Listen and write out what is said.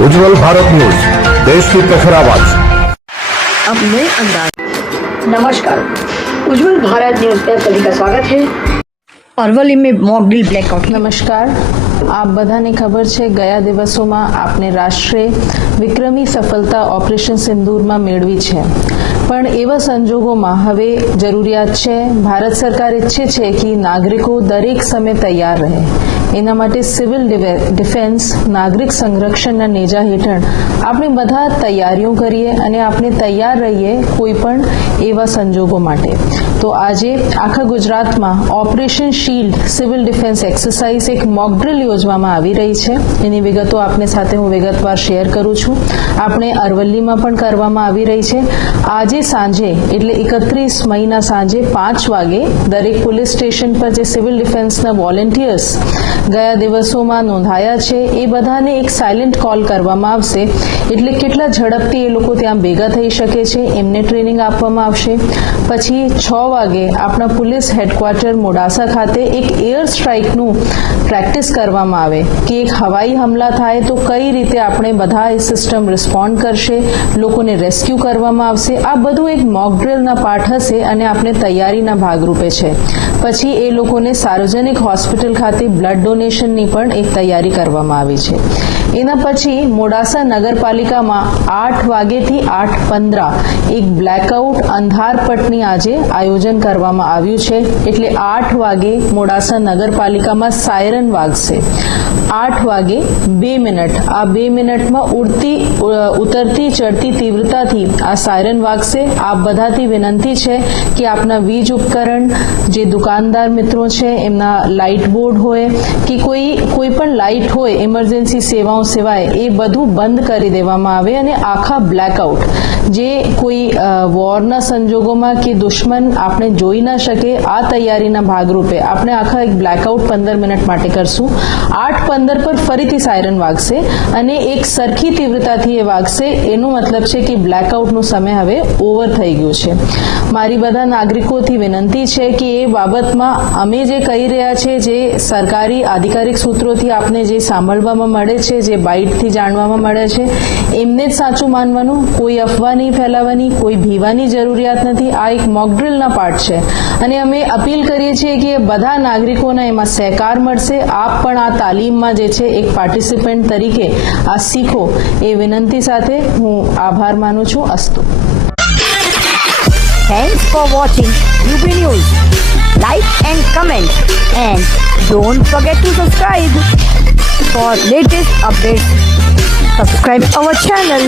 उज्जवल Bharat news, देश की प्रखर आवाज। अब नए अंदाज। नमस्कार, उज्जवल भारत न्यूज में सभी का स्वागत है। અરવલ્લી में મોક ડ્રીલ બ્લેકઆઉટ। નમસ્કાર, આપ બધાને ખબર છે ગયા દિવસોમાં આપને રાષ્ટ્રે વિક્રમી સફળતા ઓપરેશન સિંદૂરમાં મેળવી છે, પણ એવા સંજોગોમાં હવે જરૂરિયાત છે, ભારત સરકાર ઈચ્છે છે કે નાગરિકો દરેક સમય તૈયાર રહે। એના માટે સિવિલ ડિફેન્સ નાગરિક સંરક્ષણના નેજા હેઠળ આપણે બધા તૈયારીઓ કરીએ અને આપણે તૈયાર રહીએ કોઈ પણ એવા સંજોગો માટે। તો આજે આખા ગુજરાતમાં operation shield civil defence exercise એક મોક ડ્રીલ યોજવામાં આવી રહી છે। એની વિગતો આપને સાથે હું વિગતવાર શેર કરું છું। આપણે અરવલ્લીમાં પણ કરવામાં આવી રહી છે। આજે સાંજે એટલે 31 મઈના સાંજે 5 વાગે દરેક પોલીસ સ્ટેશન પર જે સિવિલ ડિફેન્સના વોલેન્ટિયર્સ ગયા દિવસોમાં નોંધાયા છે એ બધાને એક સાયલેન્ટ કોલ કરવામાં આવશે, એટલે કેટલા ઝડપથી એ લોકો ત્યાં ભેગા થઈ શકે છે એમને ટ્રેનિંગ આપવામાં આવશે। પછી 6 વાગે આપણા પોલીસ હેડક્વાર્ટર મોડાસા ખાતે એક એર સ્ટ્રાઇકનું પ્રેક્ટિસ કરવામાં આવે કે એક હવાઈ હમલા થાય તો કઈ રીતે આપણે બધા એ સિસ્ટમ રિસ્પોન્ડ કરશે, લોકોને રેસ્ક્યુ કરવામાં આવશે। આ બધું એક મોક ડ્રીલના પાર્ટ હશે અને આપણે તૈયારીના ભાગરૂપે છે। પછી એ લોકોને સાર્વજનિક હોસ્પિટલ ખાતે બ્લડ ડોનેશનની પણ એક તૈયારી કરવામાં આવી છે। એના પછી મોડાસા નગરપાલિકામાં 8 વાગ્યેથી 8:15 એક બ્લેકઆઉટ અંધારપટની આજે આયોજન કરવામાં આવ્યું છે, એટલે 8 વાગે મોડાસા નગરપાલિકામાં સાયરન વાગશે। 8 વાગે 2 મિનિટ, આ 2 મિનિટમાં ઉતરતી ચડતી તીવ્રતાથી આ સાયરન વાગશે। આપ બધાથી વિનંતી છે કે આપના વીજ ઉપકરણ, જે દુકાનદાર મિત્રો છે એમના લાઇટ બોર્ડ હોય કે કોઈ પણ લાઇટ હોય ઇમરજન્સી સેવાઓ સિવાય એ બધું બંધ કરી દેવામાં આવે અને આખા બ્લેકઆઉટ જે કોઈ વોરના સંજોગોમાં કે દુશ્મન આપણે જોઈ ના શકે આ તૈયારીના ભાગરૂપે આપણે આખા એક બ્લેકઆઉટ 15 મિનિટ માટે કરશું। 8:15 પર ફરીથી સાયરન વાગશે અને એક સરખી તીવ્રતાથી એ વાગશે। એનો મતલબ છે કે બ્લેકઆઉટનો સમય હવે ઓવર થઈ ગયો છે। મારી બધા નાગરિકોથી વિનંતી છે કે એ બાબતમાં અમે જે કહી રહ્યા છે, જે સરકારી આધિકારિક સૂત્રોથી આપને જે સાંભળવામાં મળે છે, જે બાઇટથી જાણવામાં મળે છે, એમને જ સાચું માનવાનું, કોઈ અફવા નહીં ફેલાવવાની, કોઈ ભીવાની જરૂરિયાત નથી। આ એક મોક ડ્રીલના પાર્ટ છે અને અમે અપીલ કરીએ છીએ કે બધા નાગરિકોને એમાં સહકાર મળશે। આપ પણ આ તાલીમમાં જે છે એક પાર્ટિસિપન્ટ તરીકે આ શીખો એ વિનંતી સાથે હું આભાર માનું છું। અસ્તુ। Thanks for watching UP News. Like and comment, and don't forget to subscribe for latest updates. Subscribe our channel.